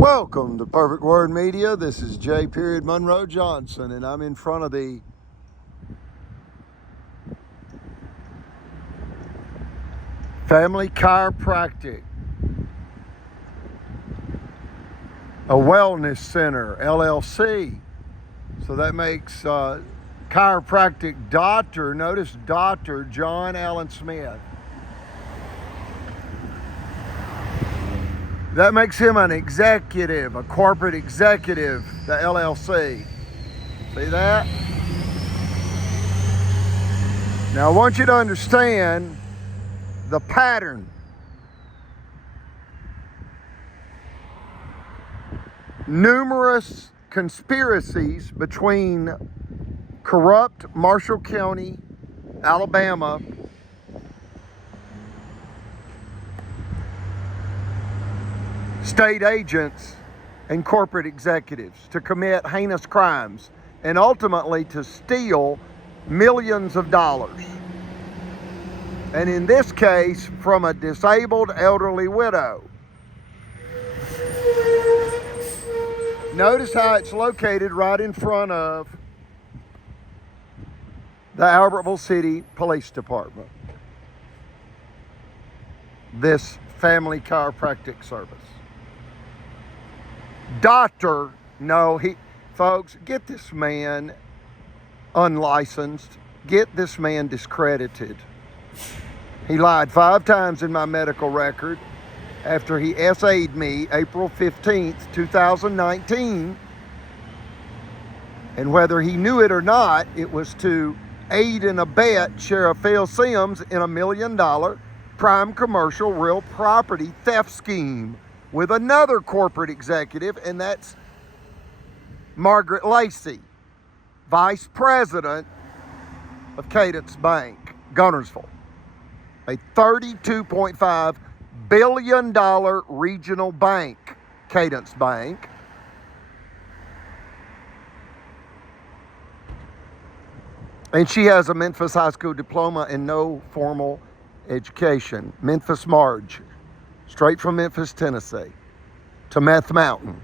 Welcome to Perfect Word Media. This is J. Monroe Johnson, and I'm in front of the Family Chiropractic, a wellness center, LLC. So that makes chiropractic doctor, notice Dr. John Allen Smith. That makes him an executive, a corporate executive, the LLC. See that? Now I want you to understand the pattern. Numerous conspiracies between corrupt Marshall County, Alabama, state agents and corporate executives to commit heinous crimes and ultimately to steal millions of dollars. And in this case, from a disabled elderly widow. Notice how it's located right in front of the Albertville-CITY Police Department. This family chiropractic service. Doctor, no, folks, get this man unlicensed. Get this man discredited. He lied 5 times in my medical record after he SA'd me April 15th, 2019. And whether he knew it or not, it was to aid and abet Sheriff Phil Sims in $1 million prime commercial real property theft scheme with another corporate executive, and that's Margaret Lacey, Vice President of Cadence Bank, Gunnersville, a $32.5 billion regional bank, Cadence Bank. And she has a Memphis high school diploma and no formal education. Memphis Marge, straight from Memphis, Tennessee, to Meth Mountain.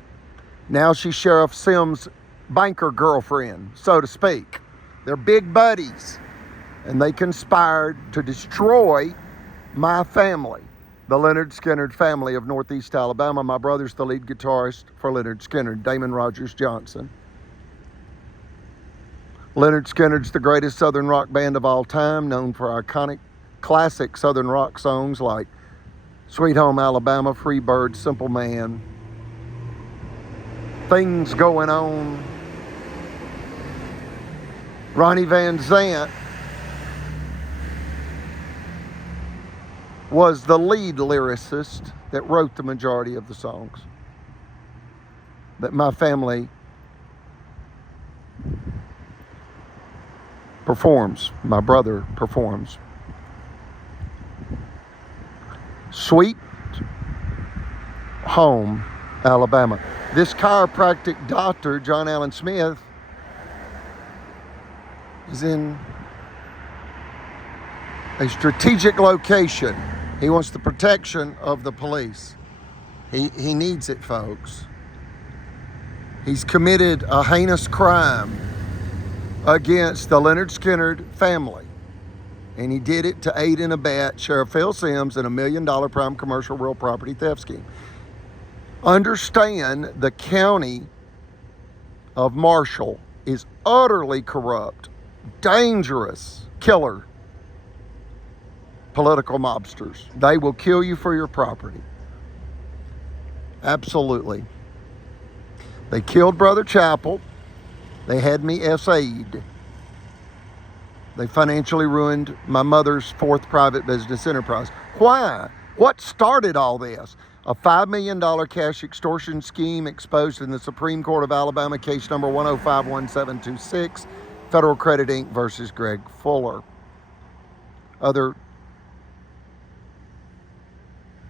Now she's Sheriff Sims' banker girlfriend, so to speak. They're big buddies, and they conspired to destroy my family, the Leonard Skinner family of Northeast Alabama. My brother's the lead guitarist for Leonard Skinner, Damon Rogers Johnson. Leonard Skinner's the greatest Southern rock band of all time, known for iconic classic Southern rock songs like Sweet Home Alabama, Free Bird, Simple Man, Things Going On. Ronnie Van Zant was the lead lyricist that wrote the majority of the songs that my family performs, my brother performs. Sweet Home, Alabama. This chiropractic doctor, John Allen Smith, is in a strategic location. He wants the protection of the police. He needs it, folks. He's committed a heinous crime against the Leonard Skinner family. And he did it to aid and abet Sheriff Phil Sims in $1 million prime commercial real property theft scheme. Understand, the county of Marshall is utterly corrupt, dangerous killer political mobsters. They will kill you for your property. Absolutely. They killed Brother Chappell. They had me SA'd. They financially ruined my mother's 4th private business enterprise. Why? What started all this? A $5 million cash extortion scheme exposed in the Supreme Court of Alabama, case number 1051726, Federal Credit Inc. versus Greg Fuller. Other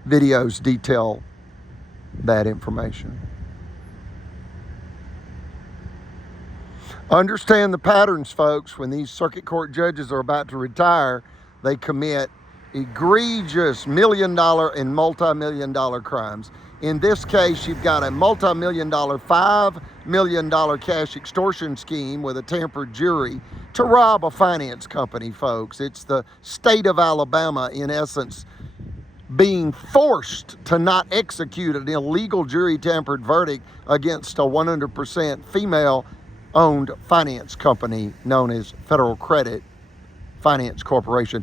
videos detail that information. Understand the patterns, folks. When these circuit court judges are about to retire, they commit egregious million-dollar and multi-million-dollar crimes. In this case, you've got a multi-million-dollar, $5 million cash extortion scheme with a tampered jury to rob a finance company, folks. It's the state of Alabama, in essence, being forced to not execute an illegal jury tampered verdict against a 100% female-owned finance company known as Federal Credit Finance Corporation.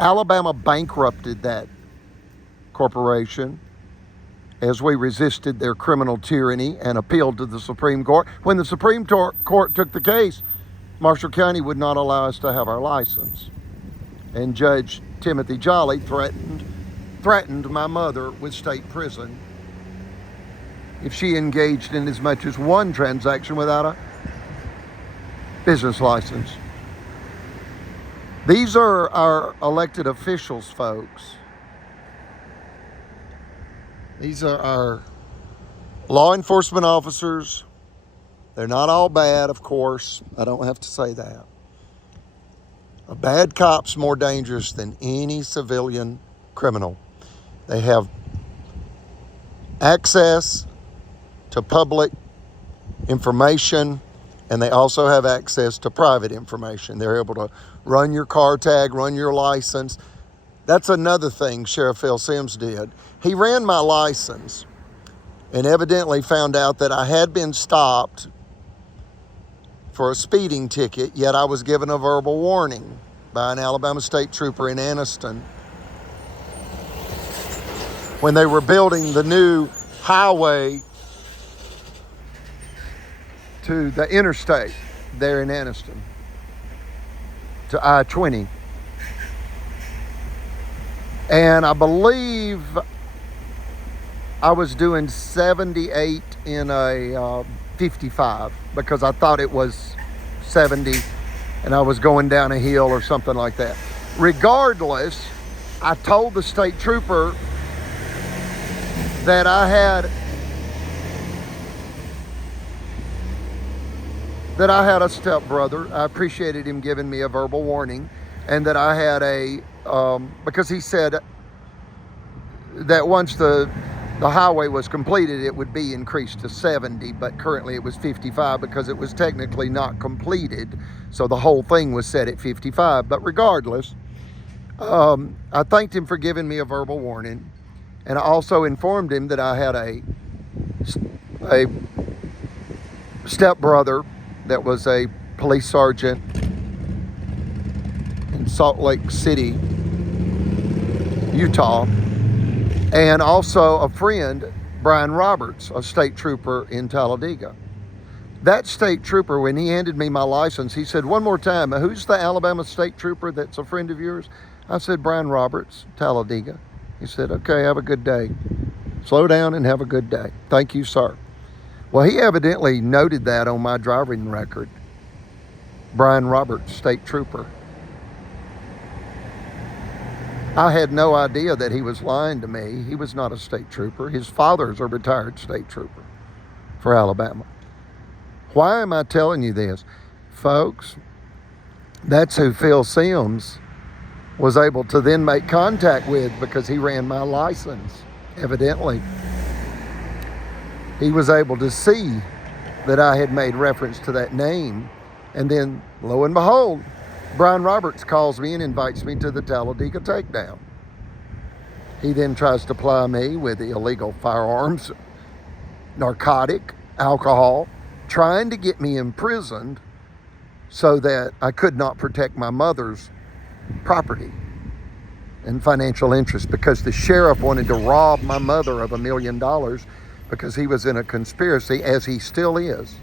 Alabama bankrupted that corporation as we resisted their criminal tyranny and appealed to the Supreme Court. When the Supreme Court took the case, Marshall County would not allow us to have our license. And Judge Timothy Jolly threatened my mother with state prison if she engaged in as much as one transaction without a business license. These are our elected officials, folks. These are our law enforcement officers. They're not all bad, of course. I don't have to say that. A bad cop's more dangerous than any civilian criminal. They have access to public information, and they also have access to private information. They're able to run your car tag, run your license. That's another thing Sheriff Phil Sims did. He ran my license and evidently found out that I had been stopped for a speeding ticket, yet I was given a verbal warning by an Alabama state trooper in Anniston when they were building the new highway to the interstate there in Anniston, to I-20. And I believe I was doing 78 in a 55 because I thought it was 70 and I was going down a hill or something like that. Regardless, I told the state trooper that I had a stepbrother. I appreciated him giving me a verbal warning, and that I had because he said that once the highway was completed, it would be increased to 70, but currently it was 55 because it was technically not completed. So the whole thing was set at 55. But regardless, I thanked him for giving me a verbal warning. And I also informed him that I had a stepbrother that was a police sergeant in Salt Lake City, Utah, and also a friend, Brian Roberts, a state trooper in Talladega. That state trooper, when he handed me my license, he said, "One more time, who's the Alabama state trooper that's a friend of yours?" I said, "Brian Roberts, Talladega." He said, "Okay, have a good day. Slow down and have a good day. Thank you, sir." Well, he evidently noted that on my driving record. Brian Roberts, state trooper. I had no idea that he was lying to me. He was not a state trooper. His father's a retired state trooper for Alabama. Why am I telling you this? Folks, that's who Phil Sims was able to then make contact with because he ran my license, evidently. He was able to see that I had made reference to that name. And then, lo and behold, Brian Roberts calls me and invites me to the Talladega takedown. He then tries to ply me with illegal firearms, narcotic, alcohol, trying to get me imprisoned so that I could not protect my mother's property and financial interest, because the sheriff wanted to rob my mother of $1 million because he was in a conspiracy, as he still is,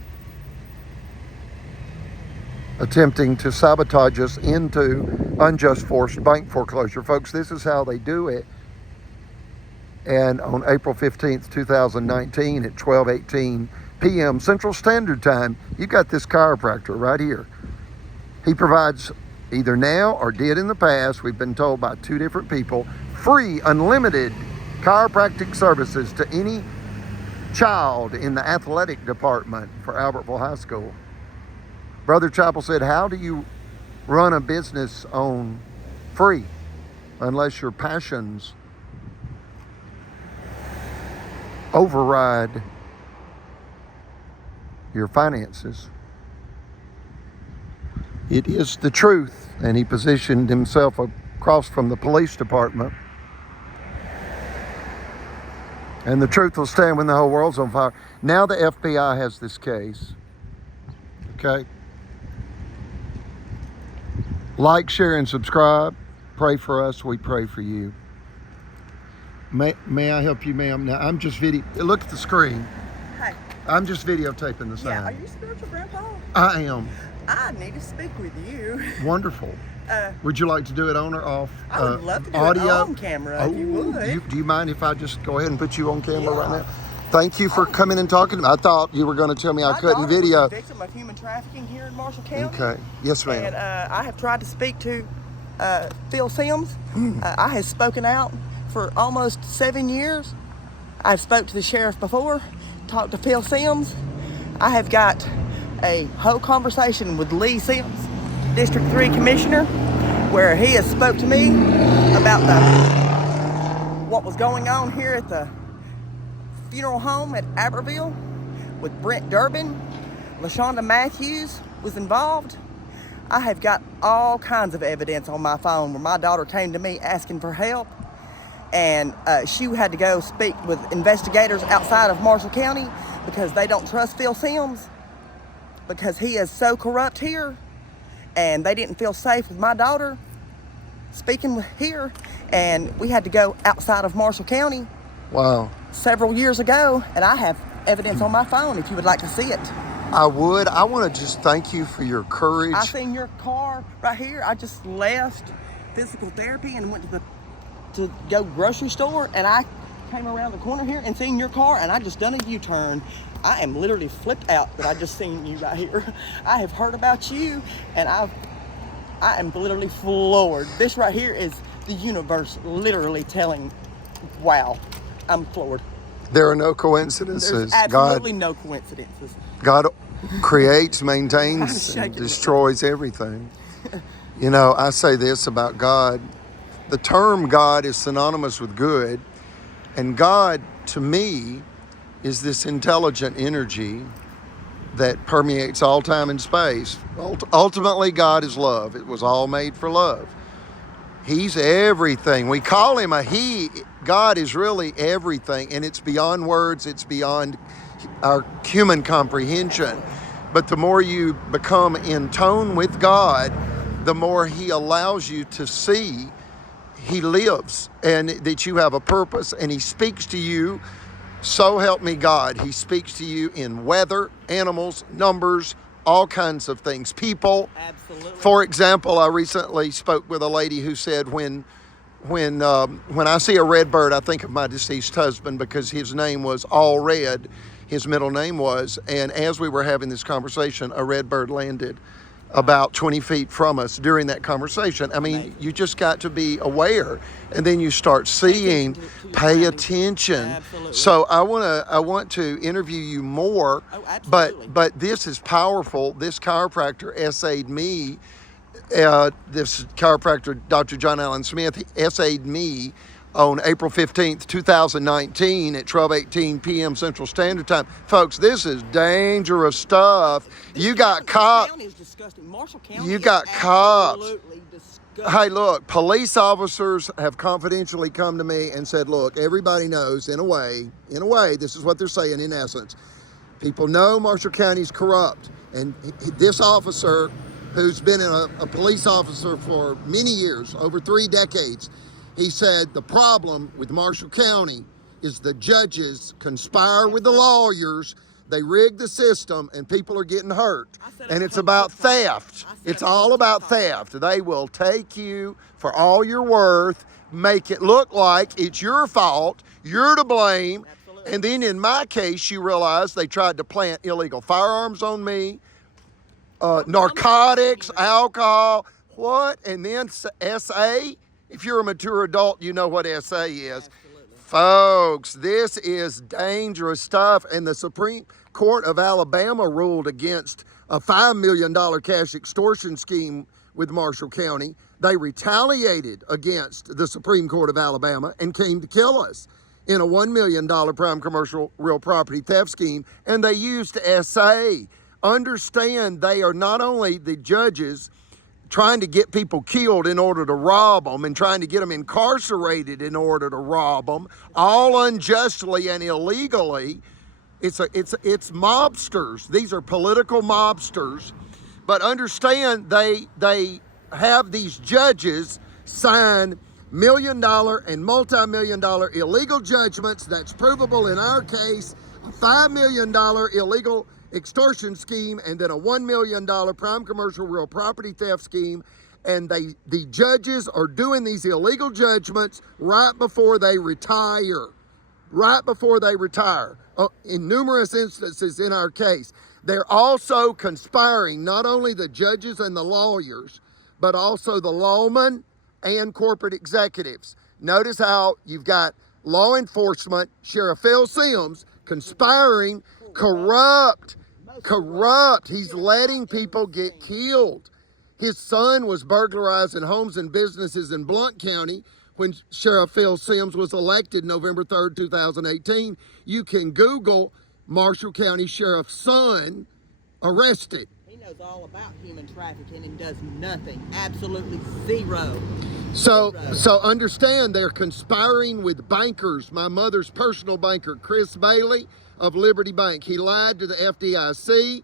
attempting to sabotage us into unjust forced bank foreclosure. Folks, this is how they do it. And on April 15th, 2019 at 12:18 p.m. Central Standard Time, you got this chiropractor right here. He provides, either now or did in the past, we've been told by 2 different people, free, unlimited chiropractic services to any child in the athletic department for Albertville High School. Brother Chappell said, "How do you run a business on free?" unless your passions override your finances. It is the truth. And he positioned himself across from the police department. And the truth will stand when the whole world's on fire. Now the FBI has this case. Okay? Like, share, and subscribe. Pray for us. We pray for you. May I help you, ma'am? Now, I'm just look at the screen. Hey. I'm just videotaping the sound. Yeah, are you spiritual grandpa? I am. I need to speak with you. Wonderful. Would you like to do it on or off? I would love to do audio? it on camera if you would. Do you mind if I just go ahead and put you on camera right now? Thank you for coming and talking to me. I thought you were going to tell me I couldn't video. Was a victim of human trafficking here in Marshall County. Okay. Yes, ma'am. And I have tried to speak to Phil Sims. I have spoken out for almost 7 years. I've spoke to the sheriff before, talked to Phil Sims. I have got a whole conversation with Lee Sims, District 3 Commissioner, where he has spoke to me about what was going on here at the funeral home at Albertville with Brent Durbin. LaShonda Matthews was involved. I have got all kinds of evidence on my phone where my daughter came to me asking for help, and she had to go speak with investigators outside of Marshall County because they don't trust Phil Sims because he is so corrupt here, and they didn't feel safe with my daughter speaking here, and we had to go outside of Marshall County. Wow. Several years ago, and I have evidence on my phone if you would like to see it. I would. I want to just thank you for your courage. I seen your car right here. I just left physical therapy and went to go grocery store, and I came around the corner here and seen your car, and I just done a U-turn. I am literally flipped out that I just seen you right here. I have heard about you, and I am literally floored. This right here is the universe literally telling, wow, I'm floored. There are no coincidences. There's absolutely no coincidences. God creates, maintains, and destroys everything. You know, I say this about God. The term God is synonymous with good. And God, to me, is this intelligent energy that permeates all time and space. Ultimately, God is love. It was all made for love. He's everything. We call him a he. God is really everything, and it's beyond words. It's beyond our human comprehension. But the more you become in tone with God, the more he allows you to see he lives and that you have a purpose, and he speaks to you. So help me God. He speaks to you in weather, animals, numbers, all kinds of things, people. Absolutely. For example, I recently spoke with a lady who said when I see a red bird, I think of my deceased husband because his name was All Red, his middle name was. And as we were having this conversation, a red bird landed about 20 feet from us during that conversation. I mean, you just got to be aware, and then you start seeing, pay attention. Absolutely. So I want to interview you more. Oh, absolutely. But this is powerful. This chiropractor essayed me. This chiropractor, Dr. John Allen Smith, essayed me on April 15th, 2019 at 12:18 p.m. Central Standard Time. Folks, this is dangerous stuff. You got cops. Marshall County You got cops. Absolutely disgusting. Hey, look, police officers have confidentially come to me and said, look, everybody knows in a way, this is what they're saying in essence. People know Marshall County is corrupt. And this officer, who's been a police officer for many years, over 3 decades, he said the problem with Marshall County is the judges conspire with the lawyers. They rig the system and people are getting hurt. And it's about theft. It's all about theft. They will take you for all you're worth, make it look like it's your fault, you're to blame. And then in my case, you realize they tried to plant illegal firearms on me, narcotics, alcohol, what? And then SA. If you're a mature adult, you know what SA is. Absolutely. Folks, this is dangerous stuff. And the Supreme Court of Alabama ruled against a $5 million cash extortion scheme with Marshall County. They retaliated against the Supreme Court of Alabama and came to kill us in a $1 million prime commercial real property theft scheme, and they used SA. Understand, they are not only the judges trying to get people killed in order to rob them and trying to get them incarcerated in order to rob them, all unjustly and illegally. It's mobsters. These are political mobsters. But understand, they have these judges sign $1 million and multi-million-dollar illegal judgments. That's provable in our case. A $5 million illegal extortion scheme, and then a $1 million prime commercial real property theft scheme. And the judges are doing these illegal judgments right before they retire. Right before they retire. In numerous instances in our case. They're also conspiring, not only the judges and the lawyers, but also the lawmen and corporate executives. Notice how you've got law enforcement, Sheriff Phil Sims, conspiring, corrupt. He's letting people get killed. His son was burglarizing homes and businesses in Blount County when Sheriff Phil Sims was elected November 3rd, 2018. You can Google Marshall County Sheriff's son arrested. He knows all about human trafficking and does nothing. Absolutely zero. So understand, they're conspiring with bankers. My mother's personal banker, Chris Bailey of Liberty Bank. He lied to the FDIC.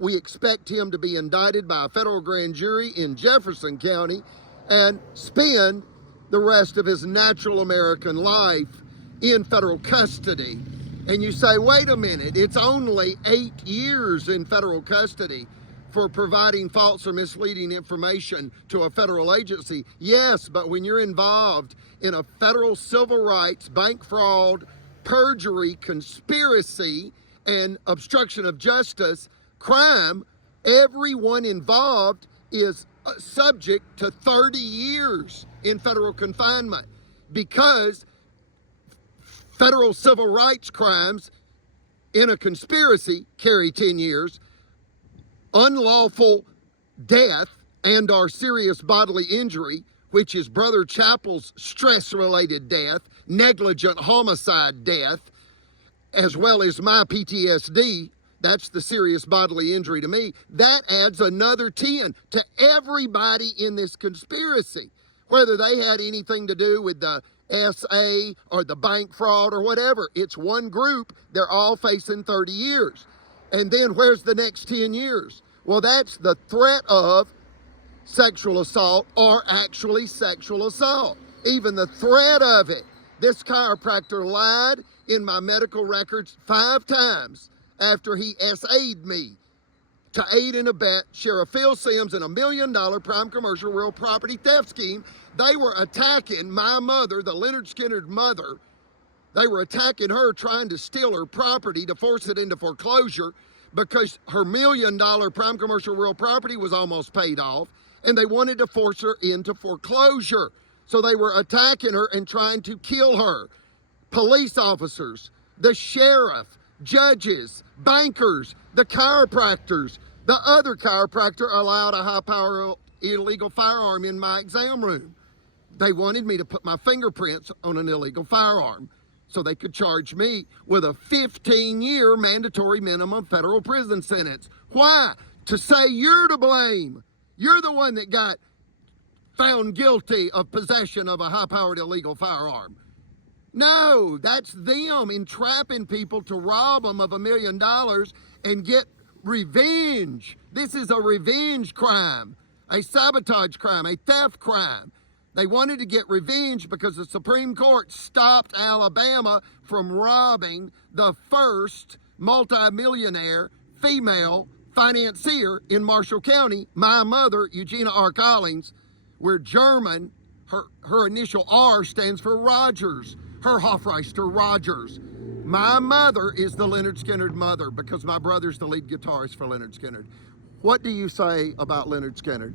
We expect him to be indicted by a federal grand jury in Jefferson County and spend the rest of his natural American life in federal custody. And you say, wait a minute, it's only 8 years in federal custody for providing false or misleading information to a federal agency. Yes, but when you're involved in a federal civil rights, bank fraud, perjury, conspiracy, and obstruction of justice crime, everyone involved is subject to 30 years in federal confinement, because federal civil rights crimes in a conspiracy carry 10 years. Unlawful death and or serious bodily injury, which is Brother Chappell's stress-related death, negligent homicide death, as well as my PTSD, that's the serious bodily injury to me, that adds another 10 to everybody in this conspiracy, whether they had anything to do with the SA or the bank fraud or whatever. It's one group. They're all facing 30 years. And then where's the next 10 years? Well, that's the threat of sexual assault or actually sexual assault. Even the threat of it. This chiropractor lied in my medical records 5 times after he SA'd me to aid and abet Sheriff Phil Sims in a $1 million prime commercial real property theft scheme. They were attacking my mother, the Leonard Skinner mother. They were attacking her, trying to steal her property to force it into foreclosure because her $1 million prime commercial real property was almost paid off, and they wanted to force her into foreclosure. So they were attacking her and trying to kill her. Police officers, the sheriff, judges, bankers, the chiropractors. The other chiropractor allowed a high-power illegal firearm in my exam room. They wanted me to put my fingerprints on an illegal firearm so they could charge me with a 15-year mandatory minimum federal prison sentence. Why? To say you're to blame. You're the one that got found guilty of possession of a high-powered illegal firearm. No, that's them entrapping people to rob them of $1 million and get revenge. This is a revenge crime, a sabotage crime, a theft crime. They wanted to get revenge because the Supreme Court stopped Alabama from robbing the first multimillionaire female financier in Marshall County, my mother, Eugenia R. Collins. We're German. Her initial R stands for Rogers. Her Hofreister Rogers. My mother is the Leonard Skinner mother because my brother's the lead guitarist for Leonard Skinner. What do you say about Leonard Skinner?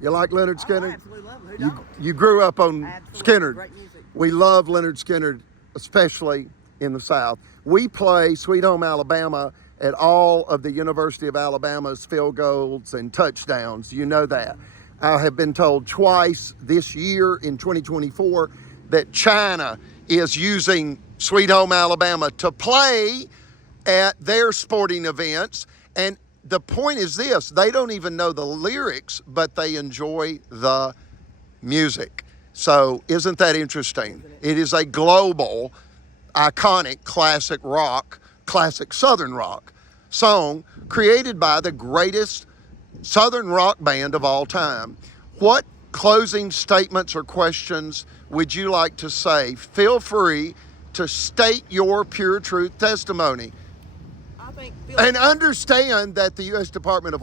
You like Leonard Skinner? I absolutely love him. Who don't? You grew up on Absolutely. Skinner. Great music. We love Leonard Skinner, especially in the South. We play Sweet Home Alabama at all of the University of Alabama's field goals and touchdowns. You know that. I have been told twice this year in 2024 that China is using Sweet Home Alabama to play at their sporting events. And the point is this, they don't even know the lyrics, but they enjoy the music. So isn't that interesting? It is a global, iconic, classic rock, classic Southern rock song created by the greatest Southern rock band of all time. What closing statements or questions would you like to say? Feel free to state your pure truth testimony. And understand that the U.S. Department of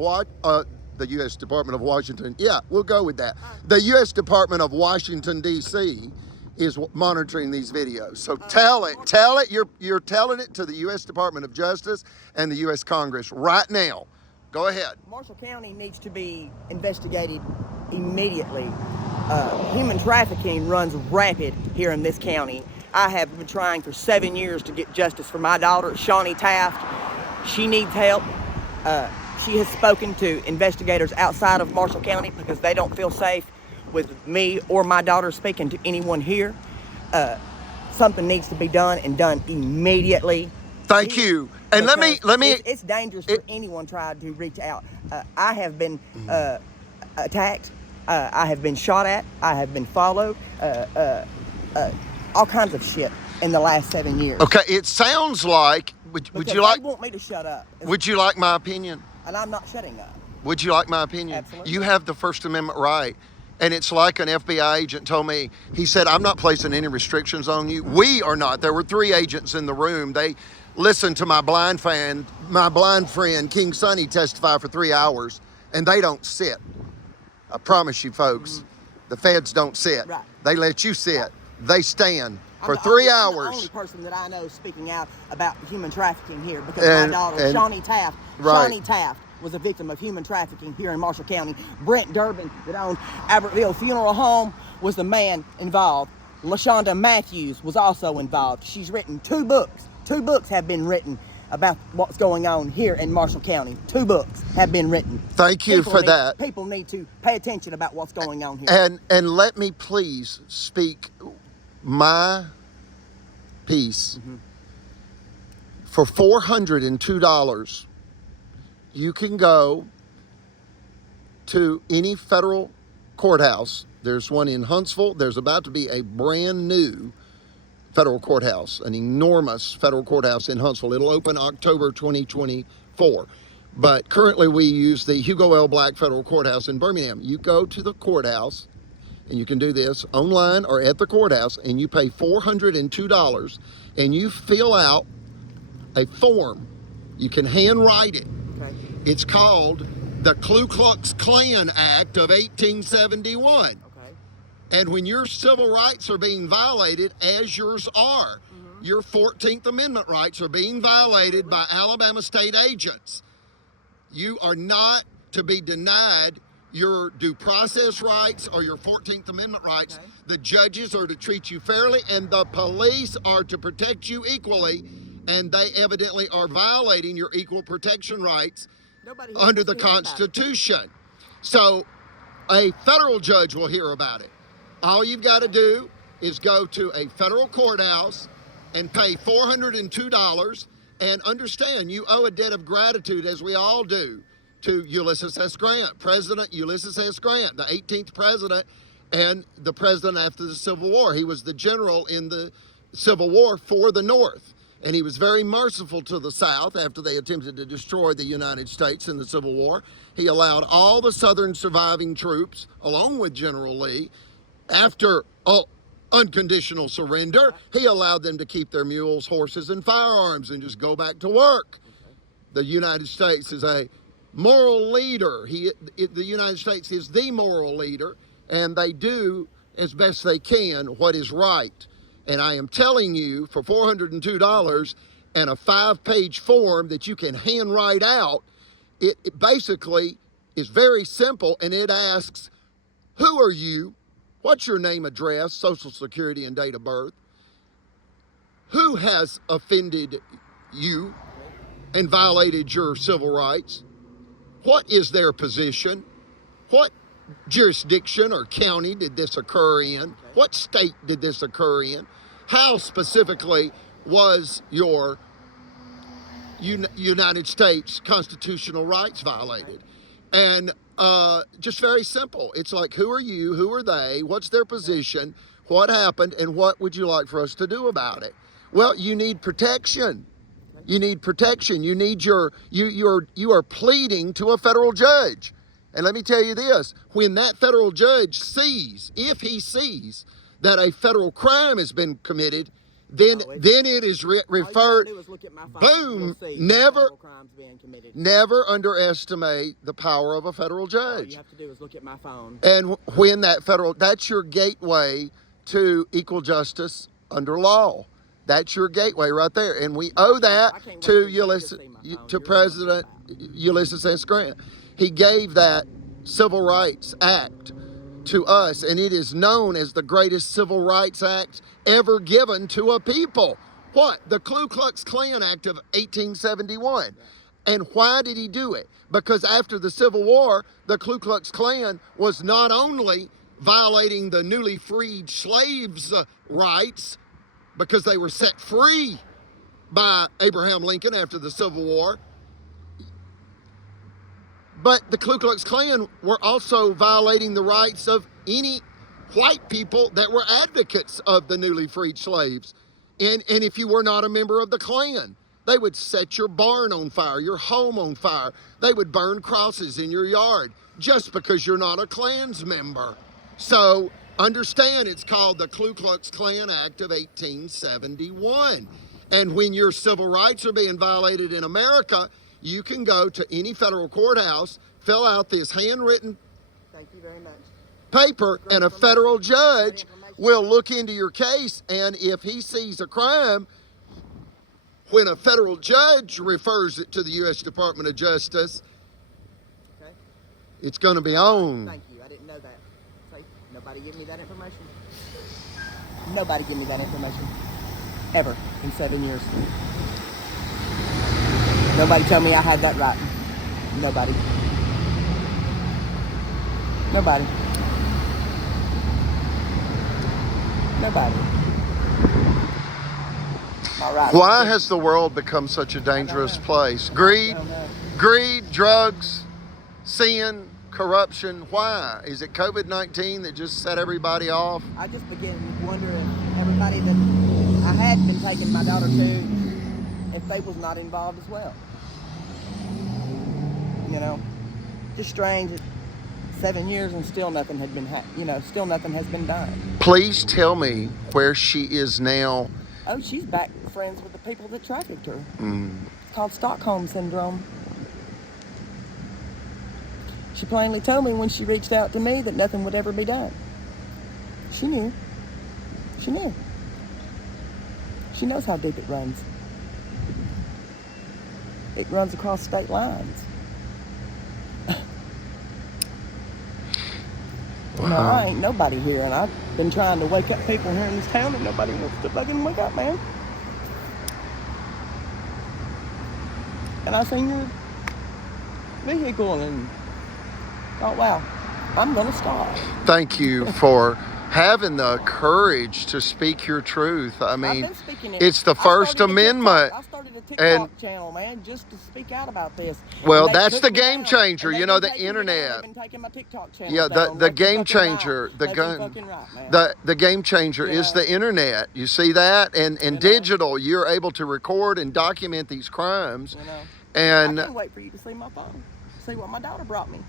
Washington, yeah, we'll go with that. The U.S. Department of Washington, D.C. is monitoring these videos. So tell it, you're telling it to the U.S. Department of Justice and the U.S. Congress right now. Go ahead. Marshall County needs to be investigated immediately. Human trafficking runs rampant here in this county. I have been trying for 7 years to get justice for my daughter, Shawnee Taft. She needs help. She has spoken to investigators outside of Marshall County because they don't feel safe with me or my daughter speaking to anyone here. Something needs to be done and done immediately. Thank you. And let me. It's dangerous for anyone trying to reach out. I have been attacked. I have been shot at. I have been followed. All kinds of shit in the last 7 years. Okay, it sounds like. Would you like? They want me to shut up. Would you like my opinion? And I'm not shutting up. Would you like my opinion? Absolutely. You have the First Amendment right. And it's like an FBI agent told me, he said, I'm not placing any restrictions on you. We are not. There were 3 agents in the room. They listened to my blind friend, King Sonny, testify for 3 hours, and they don't sit. I promise you, folks, the feds don't sit. Right. They let you sit. Right. They stand for I'm the 3 only, hours. I'm the only person that I know speaking out about human trafficking here because my daughter, Shawnee Taft, right. Shawnee Taft was a victim of human trafficking here in Marshall County. Brent Durbin, that owned Albertville Funeral Home, was the man involved. LaShonda Matthews was also involved. She's written 2 books. 2 books have been written about what's going on here in Marshall County. 2 books have been written. Thank you for that. People need to pay attention about what's going on here. And let me please speak my piece. For $402, you can go to any federal courthouse. There's one in Huntsville. There's about to be a brand new federal courthouse, an enormous federal courthouse in Huntsville. It'll open October 2024. But currently we use the Hugo L. Black Federal Courthouse in Birmingham. You go to the courthouse, and you can do this online or at the courthouse, and you pay $402, and you fill out a form. You can handwrite it. Okay. It's called the Ku Klux Klan Act of 1871. Okay. And when your civil rights are being violated, as yours are, your 14th Amendment rights are being violated by Alabama state agents. You are not to be denied your due process rights or your 14th Amendment rights. Okay. The judges are to treat you fairly, and the police are to protect you equally, and they evidently are violating your equal protection rights under the Constitution. So a federal judge will hear about it. All you've got to do is go to a federal courthouse and pay $402, and understand you owe a debt of gratitude, as we all do, to Ulysses S. Grant, President Ulysses S. Grant, the 18th president and the president after the Civil War. He was the general in the Civil War for the North, and he was very merciful to the South after they attempted to destroy the United States in the Civil War. He allowed all the Southern surviving troops, along with General Lee, after unconditional surrender, he allowed them to keep their mules, horses, and firearms and just go back to work. The United States is a moral leader. The United States is the moral leader, and they do as best they can what is right. And I am telling you, for $402 and a 5-page form that you can handwrite out, it basically is very simple, and it asks, who are you? What's your name, address, social security, and date of birth? Who has offended you and violated your civil rights? What is their position? What jurisdiction or county did this occur in? Okay. What state did this occur in? How specifically was your United States constitutional rights violated? And just very simple. It's like, who are you? Who are they? What's their position? What happened? And what would you like for us to do about it? Well, you need protection. You need protection. You need you are pleading to a federal judge. And let me tell you this, when that federal judge sees, if he sees that a federal crime has been committed, then it is referred, boom, never underestimate the power of a federal judge. All you have to do is look at my phone. And when that's your gateway to equal justice under law. That's your gateway right there. And we owe that to President Ulysses S. Grant. He gave that Civil Rights Act to us, and it is known as the greatest Civil Rights Act ever given to a people. What? The Ku Klux Klan Act of 1871. And why did he do it? Because after the Civil War, the Ku Klux Klan was not only violating the newly freed slaves' rights, because they were set free by Abraham Lincoln after the Civil War, but the Ku Klux Klan were also violating the rights of any white people that were advocates of the newly freed slaves. And if you were not a member of the Klan, they would set your barn on fire, your home on fire. They would burn crosses in your yard just because you're not a Klan's member. So understand, it's called the Ku Klux Klan Act of 1871. And when your civil rights are being violated in America, you can go to any federal courthouse, fill out this handwritten Thank you very much. paper, and a federal judge will look into your case. And if he sees a crime, when a federal judge refers it to the U.S. Department of Justice, Okay. it's going to be on. Thank you. I didn't know that. See, nobody gave me that information. Nobody gave me that information. Ever in 7 years. Nobody told me I had that right. Nobody. Nobody. Nobody. All right. Why has the world become such a dangerous place? Greed, drugs, sin, corruption. Why? Is it COVID-19 that just set everybody off? I just begin to wonder if everybody that I had been taking my daughter to, if they was not involved as well. You know, just strange. 7 years and still nothing had been, still nothing has been done. Please tell me where she is now. Oh, she's back friends with the people that trafficked her. Mm. It's called Stockholm Syndrome. She plainly told me when she reached out to me that nothing would ever be done. She knew. She knew. She knows how deep it runs. It runs across state lines. Wow. No, I ain't nobody here, and I've been trying to wake up people here in this town, and nobody wants to fucking wake up, man. And I seen your vehicle and thought, wow, I'm gonna stop. Thank you for having the courage to speak your truth. I mean, I've been speaking it. it's the First Amendment. I started a TikTok channel, man, just to speak out about this. Well, And they that's took the me game down. changer, And you they've know, been the taking me down. internet. They've been taking my TikTok channel Yeah, down. the They've been game fucking right. changer, They've been fucking right, man. the game changer You is know. the internet. You see that? And You know. digital, you're able to record and document these crimes. You know. And I can't wait for you to see my phone. See what my daughter brought me.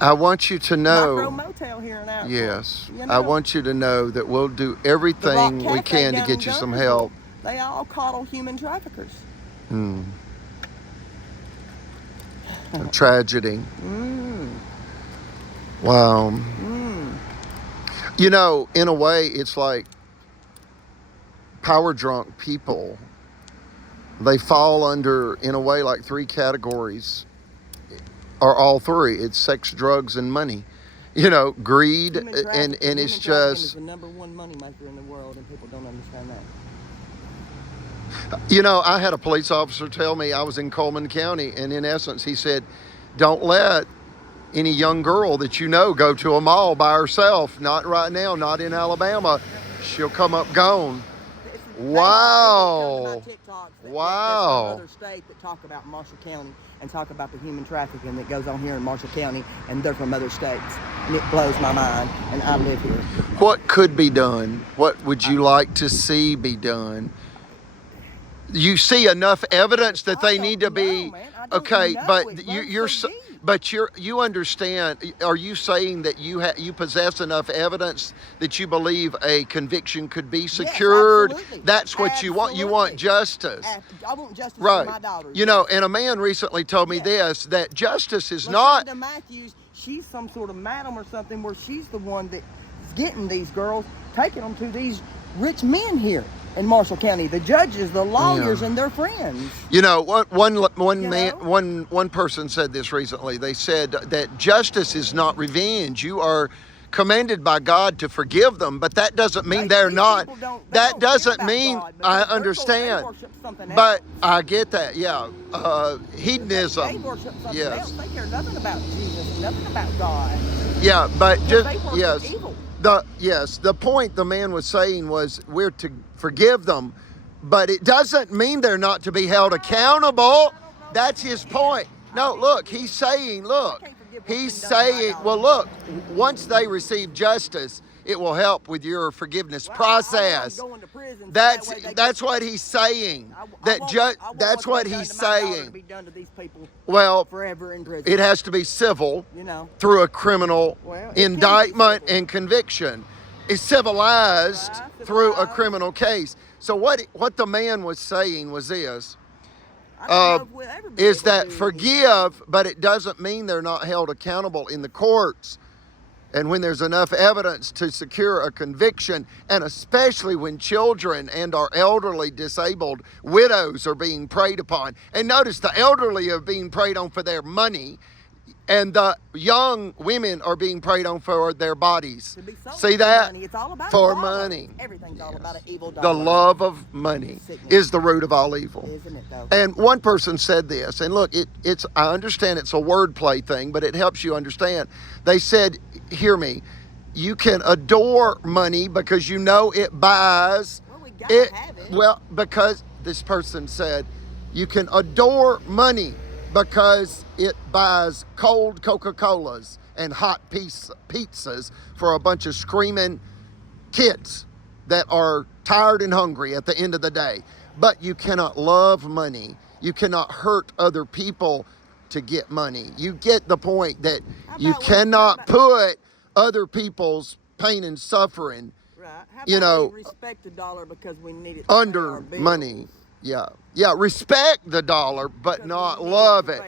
I want you to know. Micro motel here in Albertville. Yes, You I know. want you to know that we'll do The Rock everything we Cafe can to down get in you some Albertville, help. They all coddle human traffickers. A tragedy. Mm. Wow. Mm. You know, in a way, it's like power drunk people. They fall under, in a way, like three categories, or all three. It's sex, drugs, and money. You know, greed, and it's just. Is the number one money maker in the world, and people don't understand that. You know, I had a police officer tell me I was in Coleman County, and in essence, he said, don't let any young girl that you know go to a mall by herself. Not right now, not in Alabama. She'll come up gone. Wow. Wow. Other states that talk about Marshall County and talk about the human trafficking that goes on here in Marshall County, and they're from other states, and it blows my mind. And I live here. What could be done? What would you like to see be done? You see enough evidence that they need to be okay, but you understand. Are you saying that you possess enough evidence that you believe a conviction could be secured? Yes, absolutely. That's what you want. You want justice. I want justice Right. for my daughters. You know, and a man recently told me this, that justice is not. LaShonda Matthews, she's some sort of madam or something, where she's the one that's getting these girls, taking them to these rich men here in Marshall County. The judges, the lawyers, and their friends. You know, one person said this recently. They said that justice is not revenge. You are commanded by God to forgive them, but that doesn't mean they're not. That doesn't mean, I understand. But I get that, yeah. Hedonism. They worship something yes. else. They care nothing about Jesus, nothing about God. Yeah, but just they worship yes. evil. The point the man was saying was we're to forgive them, but it doesn't mean they're not to be held accountable. That's his point. No, look, he's saying, well, look, once they receive justice, it will help with your forgiveness process. That's what he's saying. That's what he's saying. Well, forever in prison. It has to be civil, you know, through a criminal indictment and conviction. It's civilized through a criminal case. So what the man was saying was this. Is that forgive, but it doesn't mean they're not held accountable in the courts. And when there's enough evidence to secure a conviction, and especially when children and our elderly disabled widows are being preyed upon. And notice the elderly are being preyed on for their money, and the young women are being preyed on for their bodies. See that? Money. It's all about for dollar. money. Everything's all about an evil dollar. The love of money is the root of all evil. Isn't it, though? And one person said this, and look, it's I understand it's a wordplay thing, but it helps you understand. They said, hear me, you can adore money because you know it buys. Well, we gotta have it. Well, because this person said, you can adore money because it buys cold Coca-Colas and hot pizzas for a bunch of screaming kids that are tired and hungry at the end of the day. But you cannot love money. You cannot hurt other people to get money. You get the point that you cannot put other people's pain and suffering, right. How about we respect the dollar because we need it to under pay our bills? money. Yeah, respect the dollar, but not love it.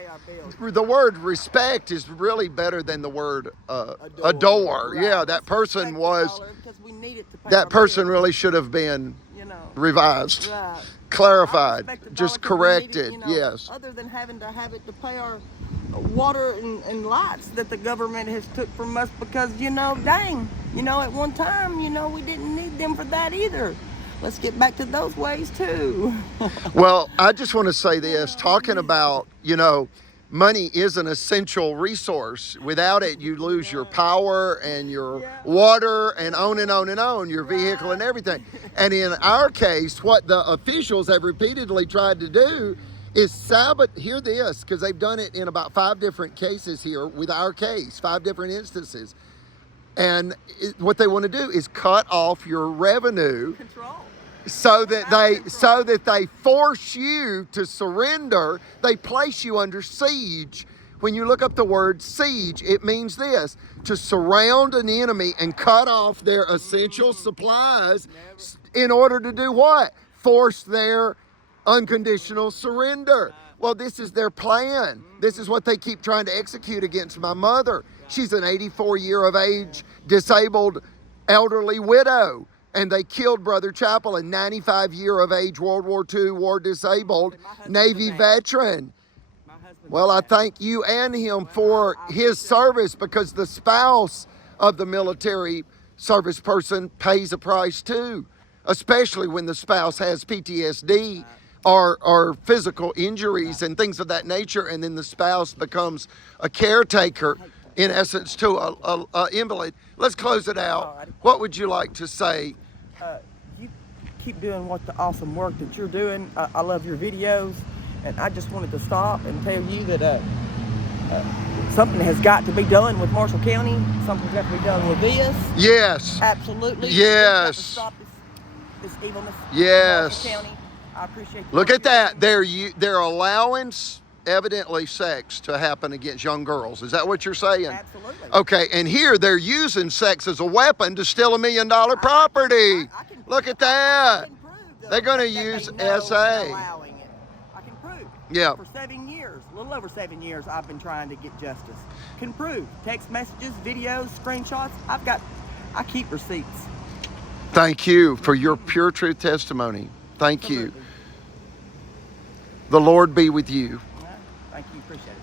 The word respect is really better than the word adore. Right. Yeah, that person was, that person really should have been revised, right. clarified, just corrected, yes. Other than having to have it to pay our water and lights that the government has took from us because, dang, at one time, we didn't need them for that either. Let's get back to those ways too. Well, I just want to say this, talking about, money is an essential resource. Without it, you lose your power and your water and on and on and on, your vehicle and everything. And in our case, what the officials have repeatedly tried to do is hear this, because they've done it in about 5 different cases here with our case, 5 different instances. And what they want to do is cut off your revenue. Control. So that they force you to surrender. They place you under siege. When you look up the word siege, it means this: to surround an enemy and cut off their essential supplies in order to do what? Force their unconditional surrender. Well, this is their plan. This is what they keep trying to execute against my mother. She's an 84-year-of-age, disabled, elderly widow. And they killed Brother Chappell, a 95-year-of-age, World War II war-disabled Navy veteran. Well, I thank you and him for his service, because the spouse of the military service person pays a price too, especially when the spouse has PTSD or physical injuries and things of that nature, and then the spouse becomes a caretaker. in essence, to a invalid. Let's close it out. Alrighty. What would you like to say? You keep doing what the awesome work that you're doing. I love your videos, and I just wanted to stop and tell you that something has got to be done with Marshall County. Something's got to be done with this. Yes. Absolutely. Yes. We've got to stop this evilness. Yes. In Marshall County. I appreciate you. Look at that. They're allowing evidently sex to happen against young girls. Is that what you're saying? Absolutely. Okay, and here they're using sex as a weapon to steal $1 million property. I can Look at I that. can prove They're going to that use they know SA. they're allowing it. I can prove. Yeah. For 7 years, a little over 7 years, I've been trying to get justice. Can prove. Text messages, videos, screenshots. I keep receipts. Thank you for your pure truth testimony. Thank you. Absolutely. The Lord be with you. Thank you. Appreciate it.